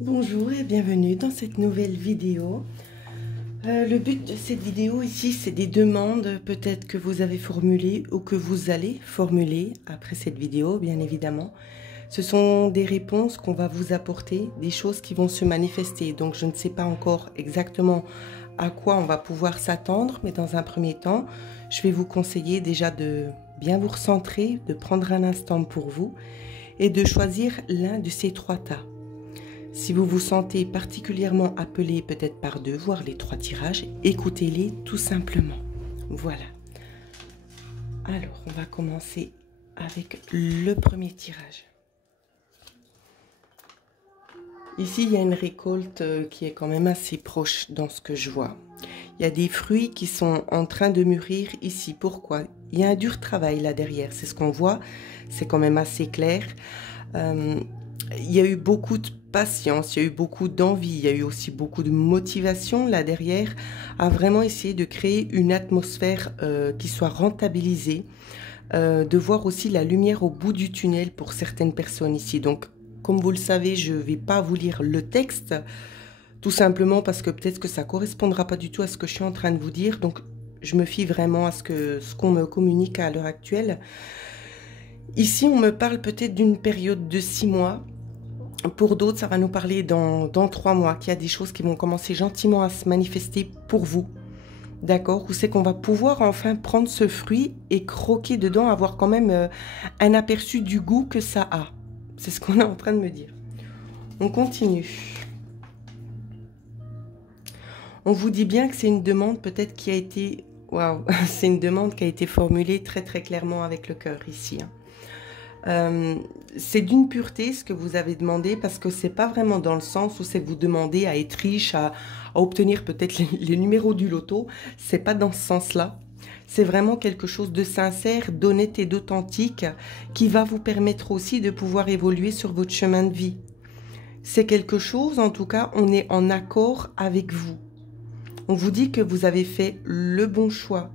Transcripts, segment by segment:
Bonjour et bienvenue dans cette nouvelle vidéo. Le but de cette vidéo ici, c'est des demandes peut-être que vous avez formulées ou que vous allez formuler après cette vidéo, bien évidemment. Ce sont des réponses qu'on va vous apporter, des choses qui vont se manifester. Donc je ne sais pas encore exactement à quoi on va pouvoir s'attendre, mais dans un premier temps, je vais vous conseiller déjà de bien vous recentrer, de prendre un instant pour vous et de choisir l'un de ces trois tas. Si vous vous sentez particulièrement appelé peut-être par deux, voire les trois tirages, écoutez-les tout simplement. Voilà. Alors, on va commencer avec le premier tirage. Ici, il y a une récolte qui est quand même assez proche dans ce que je vois. Il y a des fruits qui sont en train de mûrir ici. Pourquoi? Il y a un dur travail là derrière. C'est ce qu'on voit. C'est quand même assez clair. Il y a eu beaucoup de patience, il y a eu beaucoup d'envie, il y a eu aussi beaucoup de motivation là derrière à vraiment essayer de créer une atmosphère qui soit rentabilisée, de voir aussi la lumière au bout du tunnel pour certaines personnes ici. Donc, comme vous le savez, je ne vais pas vous lire le texte, tout simplement parce que peut-être que ça ne correspondra pas du tout à ce que je suis en train de vous dire. Donc, je me fie vraiment à ce qu'on me communique à l'heure actuelle. Ici, on me parle peut-être d'une période de 6 mois. Pour d'autres, ça va nous parler dans 3 mois, qu'il y a des choses qui vont commencer gentiment à se manifester pour vous. D'accord? Où c'est qu'on va pouvoir enfin prendre ce fruit et croquer dedans, avoir quand même un aperçu du goût que ça a. C'est ce qu'on est en train de me dire. On continue. On vous dit bien que c'est une demande peut-être qui a été... Waouh! C'est une demande qui a été formulée très très clairement avec le cœur ici. C'est d'une pureté ce que vous avez demandé, parce que c'est pas vraiment dans le sens où c'est que vous demandez à être riche, à obtenir peut-être les numéros du loto. C'est pas dans ce sens-là. C'est vraiment quelque chose de sincère, d'honnête et d'authentique qui va vous permettre aussi de pouvoir évoluer sur votre chemin de vie. C'est quelque chose, en tout cas, on est en accord avec vous. On vous dit que vous avez fait le bon choix.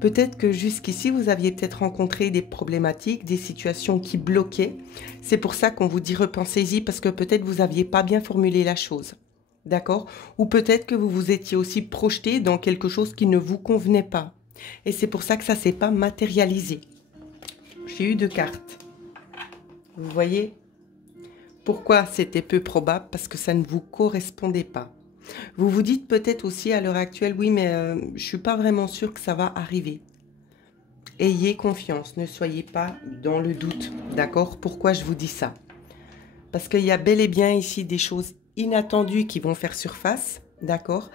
Peut-être que jusqu'ici, vous aviez peut-être rencontré des problématiques, des situations qui bloquaient. C'est pour ça qu'on vous dit repensez-y, parce que peut-être vous n'aviez pas bien formulé la chose. D'accord? Ou peut-être que vous vous étiez aussi projeté dans quelque chose qui ne vous convenait pas. Et c'est pour ça que ça ne s'est pas matérialisé. J'ai eu 2 cartes. Vous voyez? Pourquoi c'était peu probable? Parce que ça ne vous correspondait pas. Vous vous dites peut-être aussi à l'heure actuelle, oui, mais je ne suis pas vraiment sûre que ça va arriver. Ayez confiance, ne soyez pas dans le doute, d'accord? Pourquoi je vous dis ça? Parce qu'il y a bel et bien ici des choses inattendues qui vont faire surface, d'accord?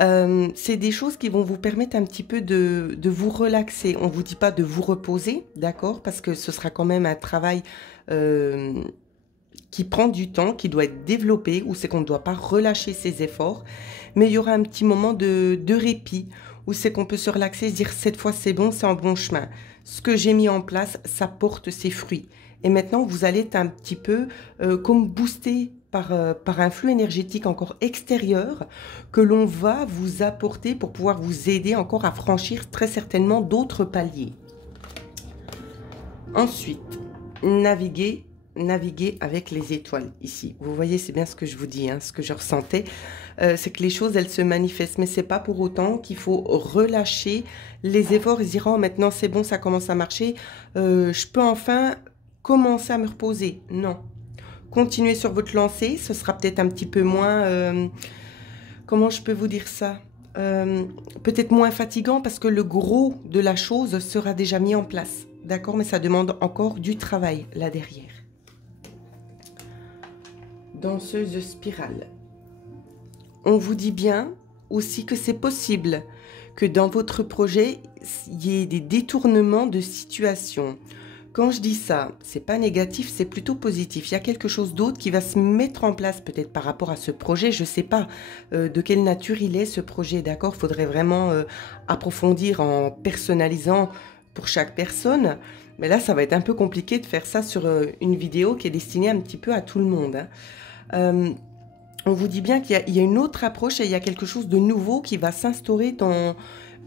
C'est des choses qui vont vous permettre un petit peu de vous relaxer. On ne vous dit pas de vous reposer, d'accord? Parce que ce sera quand même un travail... qui prend du temps, qui doit être développé, où c'est qu'on ne doit pas relâcher ses efforts, mais il y aura un petit moment de répit, où c'est qu'on peut se relaxer, se dire cette fois c'est bon, c'est en bon chemin. Ce que j'ai mis en place, ça porte ses fruits. Et maintenant, vous allez être un petit peu comme boosté par un flux énergétique encore extérieur que l'on va vous apporter pour pouvoir vous aider encore à franchir très certainement d'autres paliers. Ensuite, naviguer avec les étoiles ici. Vous voyez, c'est bien ce que je vous dis, hein, ce que je ressentais. C'est que les choses, elles se manifestent, mais c'est pas pour autant qu'il faut relâcher les efforts et se dire, oh, maintenant c'est bon, ça commence à marcher, je peux enfin commencer à me reposer. Non. Continuez sur votre lancée, ce sera peut-être un petit peu moins... comment je peux vous dire ça? Peut-être moins fatigant parce que le gros de la chose sera déjà mis en place. D'accord? Mais ça demande encore du travail là derrière. Danseuse spirale. On vous dit bien aussi que c'est possible que dans votre projet, il y ait des détournements de situation. Quand je dis ça, c'est pas négatif, c'est plutôt positif. Il y a quelque chose d'autre qui va se mettre en place peut-être par rapport à ce projet. Je sais pas de quelle nature il est ce projet, d'accord? Il faudrait vraiment approfondir en personnalisant pour chaque personne. Mais là, ça va être un peu compliqué de faire ça sur une vidéo qui est destinée un petit peu à tout le monde, hein. On vous dit bien qu'il y a une autre approche et il y a quelque chose de nouveau qui va s'instaurer dans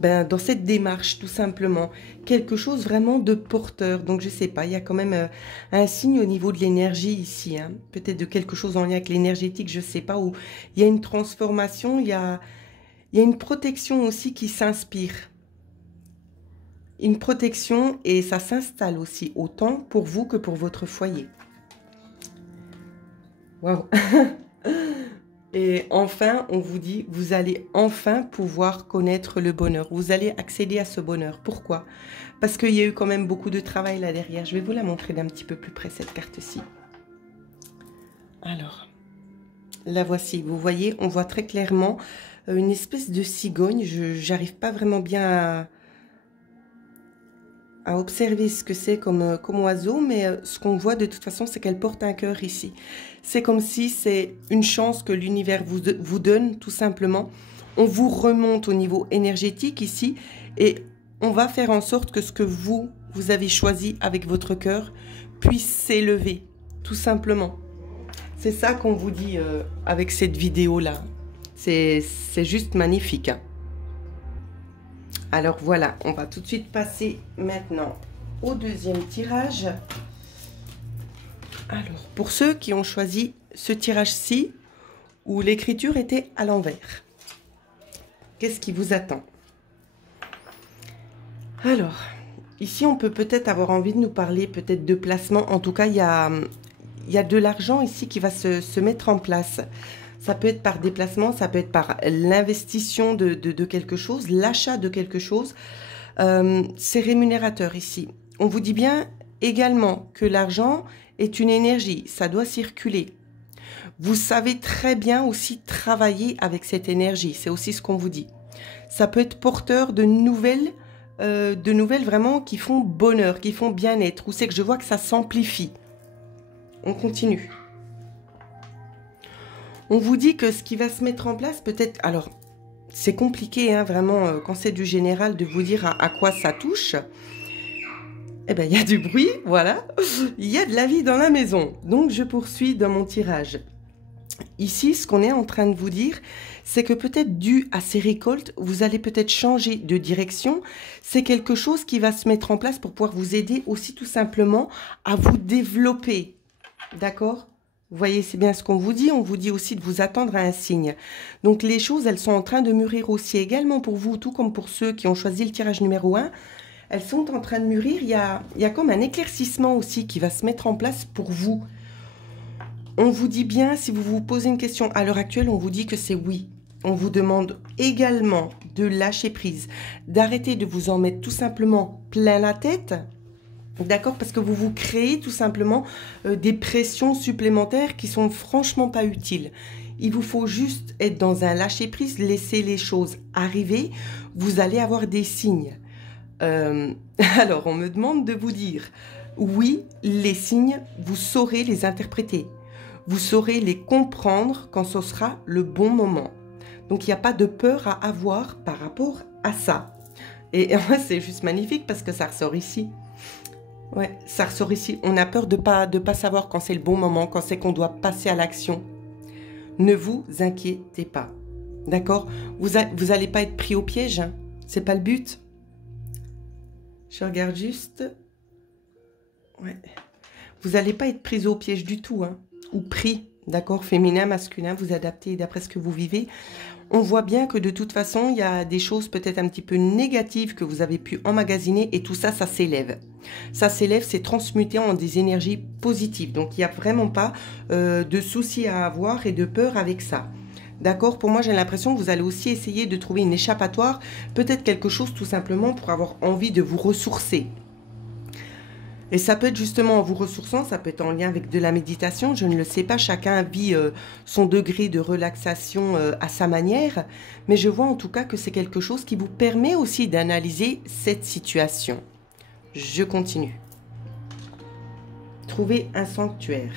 dans cette démarche, tout simplement. Quelque chose vraiment de porteur. Donc, je sais pas, il y a quand même un signe au niveau de l'énergie ici. Hein. Peut-être de quelque chose en lien avec l'énergétique, je sais pas. Où il y a une transformation, il y a une protection aussi qui s'inspire. Une protection et ça s'installe aussi, autant pour vous que pour votre foyer. Waouh. Et enfin, on vous dit, vous allez enfin pouvoir connaître le bonheur. Vous allez accéder à ce bonheur. Pourquoi? Parce qu'il y a eu quand même beaucoup de travail là derrière. Je vais vous la montrer d'un petit peu plus près, cette carte-ci. Alors, la voici. Vous voyez, on voit très clairement une espèce de cigogne. Je n'arrive pas vraiment bien à observer ce que c'est comme oiseau, mais ce qu'on voit de toute façon, c'est qu'elle porte un cœur ici. C'est comme si c'est une chance que l'univers vous donne, tout simplement. On vous remonte au niveau énergétique ici, et on va faire en sorte que ce que vous avez choisi avec votre cœur puisse s'élever, tout simplement. C'est ça qu'on vous dit avec cette vidéo-là. C'est juste magnifique, hein. Alors voilà, on va tout de suite passer maintenant au deuxième tirage. Alors, pour ceux qui ont choisi ce tirage-ci, où l'écriture était à l'envers, qu'est-ce qui vous attend? Alors, ici, on peut peut-être avoir envie de nous parler peut-être de placement. En tout cas, il y a de l'argent ici qui va se mettre en place. Ça peut être par déplacement, ça peut être par l'investition de quelque chose, l'achat de quelque chose. C'est rémunérateur ici. On vous dit bien également que l'argent est une énergie, ça doit circuler. Vous savez très bien aussi travailler avec cette énergie, c'est aussi ce qu'on vous dit. Ça peut être porteur de nouvelles vraiment qui font bonheur, qui font bien-être, où c'est que je vois que ça s'amplifie. On continue. On vous dit que ce qui va se mettre en place, peut-être... Alors, c'est compliqué, hein, vraiment, quand c'est du général, de vous dire à quoi ça touche. Eh bien, il y a du bruit, voilà. Il y a de la vie dans la maison. Donc, je poursuis dans mon tirage. Ici, ce qu'on est en train de vous dire, c'est que peut-être dû à ces récoltes, vous allez peut-être changer de direction. C'est quelque chose qui va se mettre en place pour pouvoir vous aider aussi tout simplement à vous développer. D'accord ? Vous voyez, c'est bien ce qu'on vous dit. On vous dit aussi de vous attendre à un signe. Donc, les choses, elles sont en train de mûrir aussi également pour vous, tout comme pour ceux qui ont choisi le tirage numéro 1. Elles sont en train de mûrir. Il y a comme un éclaircissement aussi qui va se mettre en place pour vous. On vous dit bien, si vous vous posez une question à l'heure actuelle, on vous dit que c'est oui. On vous demande également de lâcher prise, d'arrêter de vous en mettre tout simplement plein la tête. D'accord, parce que vous vous créez tout simplement des pressions supplémentaires qui sont franchement pas utiles. Il vous faut juste être dans un lâcher-prise, laisser les choses arriver. Vous allez avoir des signes. Alors, on me demande de vous dire, oui, les signes, vous saurez les interpréter. Vous saurez les comprendre quand ce sera le bon moment. Donc, il n'y a pas de peur à avoir par rapport à ça. Et c'est juste magnifique parce que ça ressort ici. Ouais, ça ressort ici. On a peur de pas savoir quand c'est le bon moment, quand c'est qu'on doit passer à l'action. Ne vous inquiétez pas. D'accord? Vous allez pas être pris au piège. Hein. C'est pas le but. Je regarde juste. Ouais. Vous n'allez pas être pris au piège du tout. Hein. Ou pris. D'accord? Féminin, masculin, vous adaptez d'après ce que vous vivez. On voit bien que de toute façon, il y a des choses peut-être un petit peu négatives que vous avez pu emmagasiner et tout ça, ça s'élève. Ça s'élève, c'est transmuté en des énergies positives. Donc, il n'y a vraiment pas de soucis à avoir et de peur avec ça. D'accord? Pour moi, j'ai l'impression que vous allez aussi essayer de trouver une échappatoire, peut-être quelque chose tout simplement pour avoir envie de vous ressourcer. Et ça peut être justement en vous ressourçant, ça peut être en lien avec de la méditation, je ne le sais pas, chacun vit son degré de relaxation à sa manière, mais je vois en tout cas que c'est quelque chose qui vous permet aussi d'analyser cette situation. Je continue. Trouver un sanctuaire.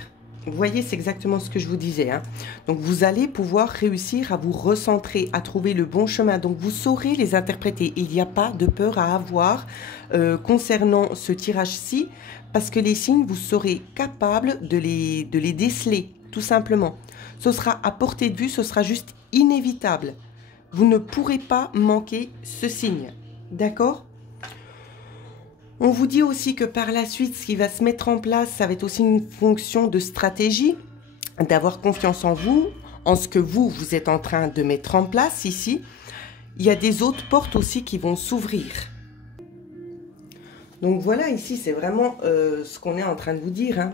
Vous voyez, c'est exactement ce que je vous disais. Hein. Donc, vous allez pouvoir réussir à vous recentrer, à trouver le bon chemin. Donc, vous saurez les interpréter. Il n'y a pas de peur à avoir concernant ce tirage-ci, parce que les signes, vous serez capable de les déceler, tout simplement. Ce sera à portée de vue, ce sera juste inévitable. Vous ne pourrez pas manquer ce signe. D'accord? On vous dit aussi que par la suite, ce qui va se mettre en place, ça va être aussi une fonction de stratégie, d'avoir confiance en vous, en ce que vous êtes en train de mettre en place ici. Il y a des autres portes aussi qui vont s'ouvrir. Donc voilà, ici, c'est vraiment ce qu'on est en train de vous dire. Hein.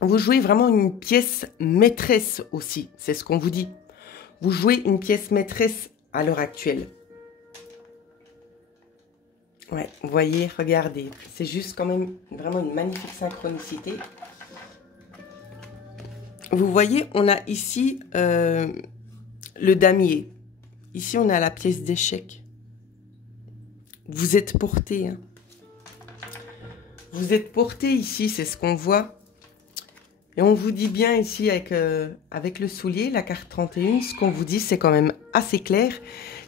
Vous jouez vraiment une pièce maîtresse aussi, c'est ce qu'on vous dit. Vous jouez une pièce maîtresse à l'heure actuelle. Ouais, vous voyez, regardez, c'est juste quand même vraiment une magnifique synchronicité. Vous voyez, on a ici le damier. Ici, on a la pièce d'échec. Vous êtes porté. Hein. Vous êtes porté ici, c'est ce qu'on voit. Et on vous dit bien ici avec le soulier, la carte 31, ce qu'on vous dit, c'est quand même assez clair.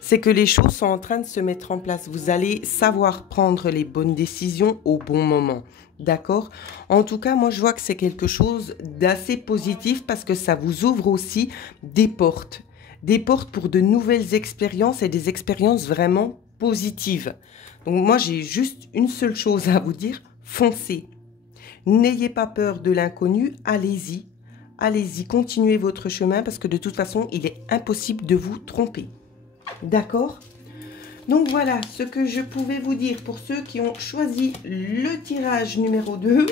C'est que les choses sont en train de se mettre en place. Vous allez savoir prendre les bonnes décisions au bon moment. D'accord? En tout cas, moi, je vois que c'est quelque chose d'assez positif parce que ça vous ouvre aussi des portes. Des portes pour de nouvelles expériences et des expériences vraiment positives. Donc, moi, j'ai juste une seule chose à vous dire. Foncez. N'ayez pas peur de l'inconnu. Allez-y. Allez-y. Continuez votre chemin parce que de toute façon, il est impossible de vous tromper. D'accord? Donc voilà ce que je pouvais vous dire pour ceux qui ont choisi le tirage numéro 2,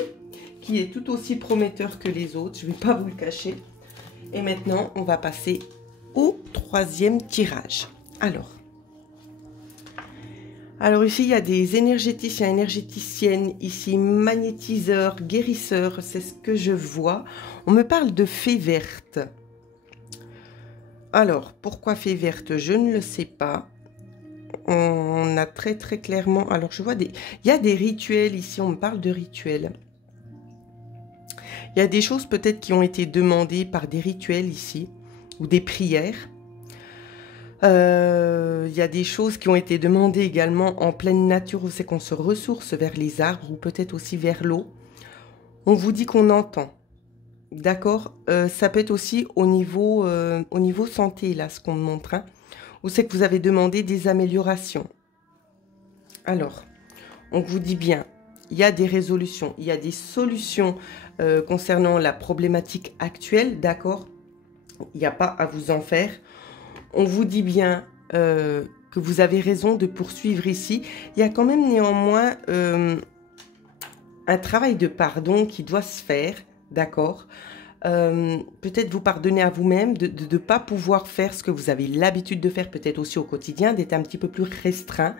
qui est tout aussi prometteur que les autres, je ne vais pas vous le cacher. Et maintenant, on va passer au troisième tirage. Alors ici, il y a des énergéticiens, énergéticiennes, ici, magnétiseurs, guérisseurs, c'est ce que je vois. On me parle de fée verte. Alors, pourquoi fée verte? Je ne le sais pas. On a très clairement... Alors, je vois il y a des rituels ici, on me parle de rituels. Il y a des choses peut-être qui ont été demandées par des rituels ici, ou des prières. Il y a des choses qui ont été demandées également en pleine nature, où c'est qu'on se ressource vers les arbres, ou peut-être aussi vers l'eau. On vous dit qu'on entend. D'accord, ça peut être aussi au niveau santé, là, ce qu'on me montre, hein, où c'est que vous avez demandé des améliorations. Alors, on vous dit bien, il y a des résolutions, il y a des solutions concernant la problématique actuelle, d'accord? Il n'y a pas à vous en faire. On vous dit bien que vous avez raison de poursuivre ici. Il y a quand même néanmoins un travail de pardon qui doit se faire. D'accord, peut-être vous pardonner à vous-même de ne pas pouvoir faire ce que vous avez l'habitude de faire, peut-être aussi au quotidien, d'être un petit peu plus restreint.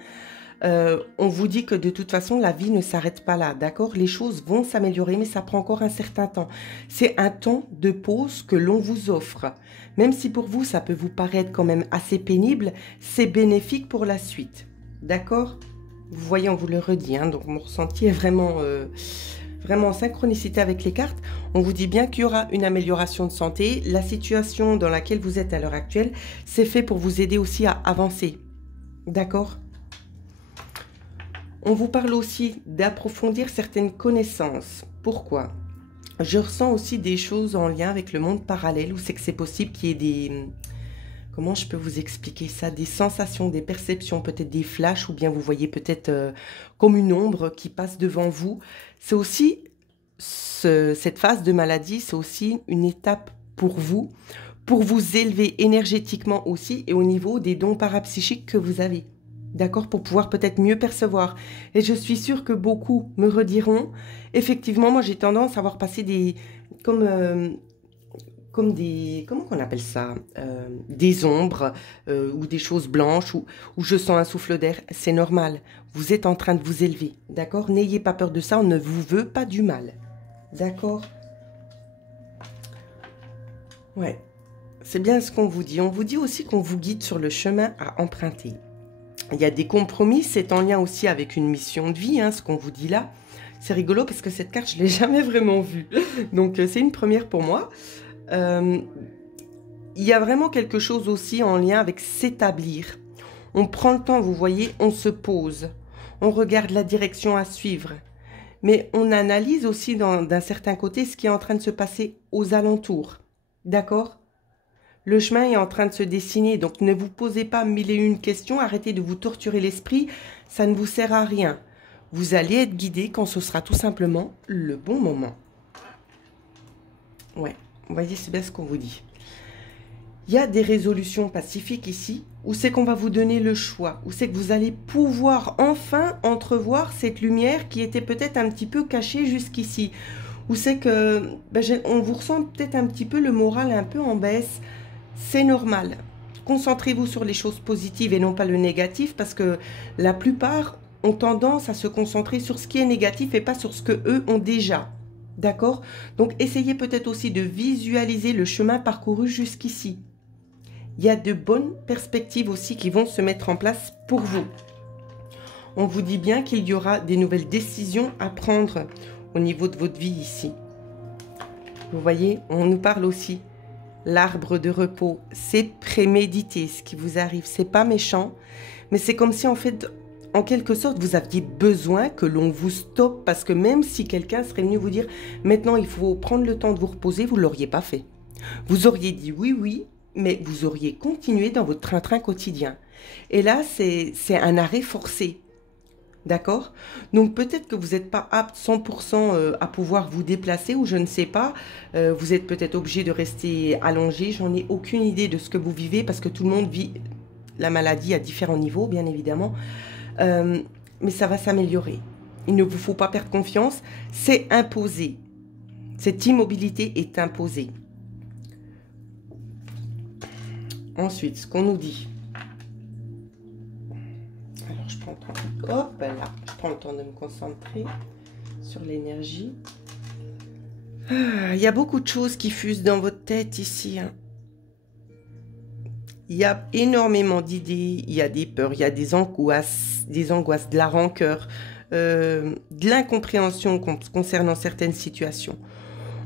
On vous dit que de toute façon, la vie ne s'arrête pas là, d'accord? Les choses vont s'améliorer, mais ça prend encore un certain temps. C'est un temps de pause que l'on vous offre. Même si pour vous, ça peut vous paraître quand même assez pénible, c'est bénéfique pour la suite, d'accord? Vous voyez, on vous le redit, hein, donc mon ressenti est vraiment... vraiment en synchronicité avec les cartes, on vous dit bien qu'il y aura une amélioration de santé. La situation dans laquelle vous êtes à l'heure actuelle, c'est fait pour vous aider aussi à avancer. D'accord? On vous parle aussi d'approfondir certaines connaissances. Pourquoi? Je ressens aussi des choses en lien avec le monde parallèle, où c'est que c'est possible qu'il y ait des... Comment je peux vous expliquer ça? Des sensations, des perceptions, peut-être des flashs, ou bien vous voyez peut-être comme une ombre qui passe devant vous. C'est aussi, cette phase de maladie, c'est aussi une étape pour vous élever énergétiquement aussi, et au niveau des dons parapsychiques que vous avez. D'accord? Pour pouvoir peut-être mieux percevoir. Et je suis sûre que beaucoup me rediront, effectivement, moi j'ai tendance à voir passer des... comme des, comment qu'on appelle ça, des ombres ou des choses blanches où je sens un souffle d'air, c'est normal. Vous êtes en train de vous élever, d'accord? N'ayez pas peur de ça, on ne vous veut pas du mal, d'accord? Ouais, c'est bien ce qu'on vous dit. On vous dit aussi qu'on vous guide sur le chemin à emprunter. Il y a des compromis, c'est en lien aussi avec une mission de vie, hein, ce qu'on vous dit là. C'est rigolo parce que cette carte, je ne l'ai jamais vraiment vue. Donc, c'est une première pour moi. Il y a vraiment quelque chose aussi en lien avec s'établir. On prend le temps, vous voyez, on se pose. On regarde la direction à suivre. Mais on analyse aussi d'un certain côté ce qui est en train de se passer aux alentours. D'accord ? Le chemin est en train de se dessiner, donc ne vous posez pas mille et une questions, arrêtez de vous torturer l'esprit, ça ne vous sert à rien. Vous allez être guidé quand ce sera tout simplement le bon moment. Ouais, vous voyez, c'est bien ce qu'on vous dit. Il y a des résolutions pacifiques ici, où c'est qu'on va vous donner le choix, où c'est que vous allez pouvoir enfin entrevoir cette lumière qui était peut-être un petit peu cachée jusqu'ici. Où c'est que on vous ressent peut-être un petit peu le moral un peu en baisse. C'est normal. Concentrez-vous sur les choses positives et non pas le négatif, parce que la plupart ont tendance à se concentrer sur ce qui est négatif et pas sur ce que eux ont déjà. D'accord? Donc essayez peut-être aussi de visualiser le chemin parcouru jusqu'ici. Il y a de bonnes perspectives aussi qui vont se mettre en place pour vous. On vous dit bien qu'il y aura des nouvelles décisions à prendre au niveau de votre vie ici. Vous voyez, on nous parle aussi. L'arbre de repos, c'est prémédité ce qui vous arrive. C'est pas méchant, mais c'est comme si en fait, en quelque sorte, vous aviez besoin que l'on vous stoppe, parce que même si quelqu'un serait venu vous dire maintenant il faut prendre le temps de vous reposer, vous l'auriez pas fait. Vous auriez dit oui, oui, mais vous auriez continué dans votre train-train quotidien. Et là, c'est un arrêt forcé. D'accord? Donc peut-être que vous n'êtes pas apte 100% à pouvoir vous déplacer, ou je ne sais pas. Vous êtes peut-être obligé de rester allongé. J'en ai aucune idée de ce que vous vivez, parce que tout le monde vit la maladie à différents niveaux, bien évidemment. Mais ça va s'améliorer. Il ne vous faut pas perdre confiance. C'est imposé. Cette immobilité est imposée. Ensuite, ce qu'on nous dit. Alors, je prends le temps. Hop là, je prends le temps de me concentrer sur l'énergie. Il y a beaucoup de choses qui fusent dans votre tête ici. Hein. Il y a énormément d'idées, il y a des peurs, il y a des angoisses, de la rancœur, de l'incompréhension concernant certaines situations.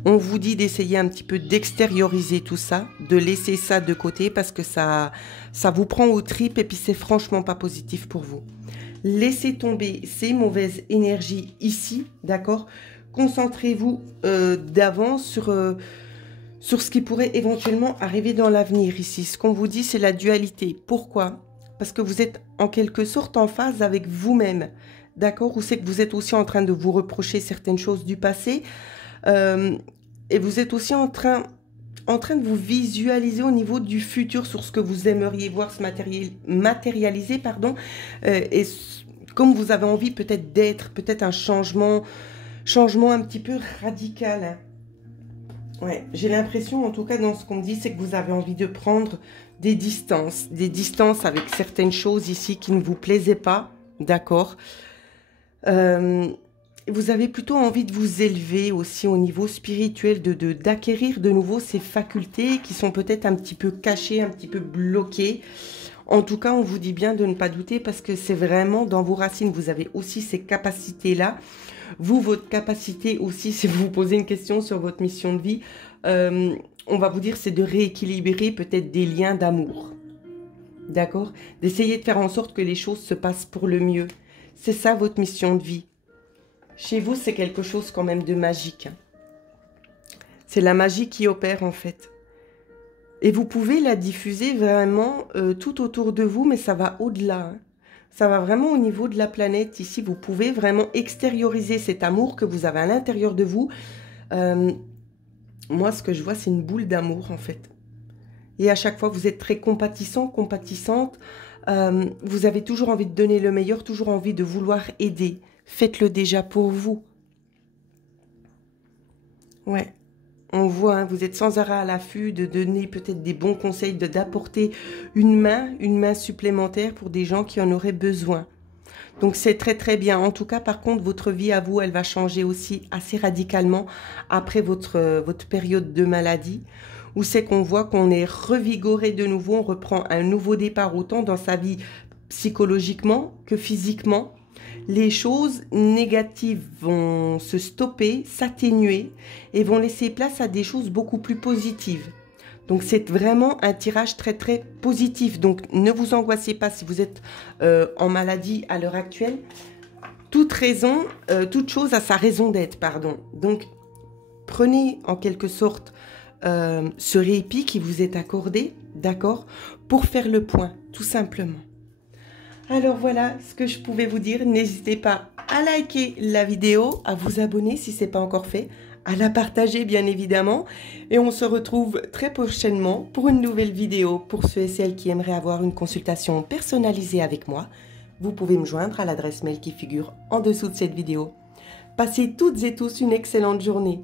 On vous dit d'essayer un petit peu d'extérioriser tout ça, de laisser ça de côté, parce que ça vous prend aux tripes et puis c'est franchement pas positif pour vous. Laissez tomber ces mauvaises énergies ici, d'accord? Concentrez-vous d'avance sur ce qui pourrait éventuellement arriver dans l'avenir ici. Ce qu'on vous dit, c'est la dualité. Pourquoi? Parce que vous êtes en quelque sorte en phase avec vous-même, d'accord? Ou c'est que vous êtes aussi en train de vous reprocher certaines choses du passé. Et vous êtes aussi en train de vous visualiser au niveau du futur sur ce que vous aimeriez voir se matérialiser, pardon, et comme vous avez envie peut-être d'être, peut-être un changement un petit peu radical. Hein. Ouais, j'ai l'impression, en tout cas dans ce qu'on me dit, c'est que vous avez envie de prendre des distances avec certaines choses ici qui ne vous plaisaient pas, d'accord. Vous avez plutôt envie de vous élever aussi au niveau spirituel, d'acquérir de nouveau ces facultés qui sont peut-être un petit peu cachées, un petit peu bloquées. En tout cas, on vous dit bien de ne pas douter, parce que c'est vraiment dans vos racines. Vous avez aussi ces capacités-là. Vous, votre capacité aussi, si vous vous posez une question sur votre mission de vie, on va vous dire c'est de rééquilibrer peut-être des liens d'amour. D'accord? D'essayer de faire en sorte que les choses se passent pour le mieux. C'est ça votre mission de vie. Chez vous, c'est quelque chose quand même de magique. Hein. C'est la magie qui opère en fait. Et vous pouvez la diffuser vraiment tout autour de vous, mais ça va au-delà. Hein. Ça va vraiment au niveau de la planète. Ici, vous pouvez vraiment extérioriser cet amour que vous avez à l'intérieur de vous. Moi, ce que je vois, c'est une boule d'amour en fait. Et à chaque fois, vous êtes très compatissant, compatissante. Vous avez toujours envie de donner le meilleur, toujours envie de vouloir aider. Faites-le déjà pour vous. Ouais, on voit, hein, vous êtes sans arrêt à l'affût de donner peut-être des bons conseils, d'apporter une main supplémentaire pour des gens qui en auraient besoin. Donc c'est très très bien. En tout cas, par contre, votre vie à vous, elle va changer aussi assez radicalement après votre période de maladie, où c'est qu'on voit qu'on est revigoré de nouveau, on reprend un nouveau départ autant dans sa vie psychologiquement que physiquement. Les choses négatives vont se stopper, s'atténuer et vont laisser place à des choses beaucoup plus positives. Donc c'est vraiment un tirage très très positif. Donc ne vous angoissez pas si vous êtes en maladie à l'heure actuelle. Toute chose a sa raison d'être, pardon. Donc prenez en quelque sorte ce répit qui vous est accordé, d'accord, pour faire le point, tout simplement. Alors voilà ce que je pouvais vous dire. N'hésitez pas à liker la vidéo, à vous abonner si ce n'est pas encore fait, à la partager bien évidemment. Et on se retrouve très prochainement pour une nouvelle vidéo. Pour ceux et celles qui aimeraient avoir une consultation personnalisée avec moi, vous pouvez me joindre à l'adresse mail qui figure en dessous de cette vidéo. Passez toutes et tous une excellente journée.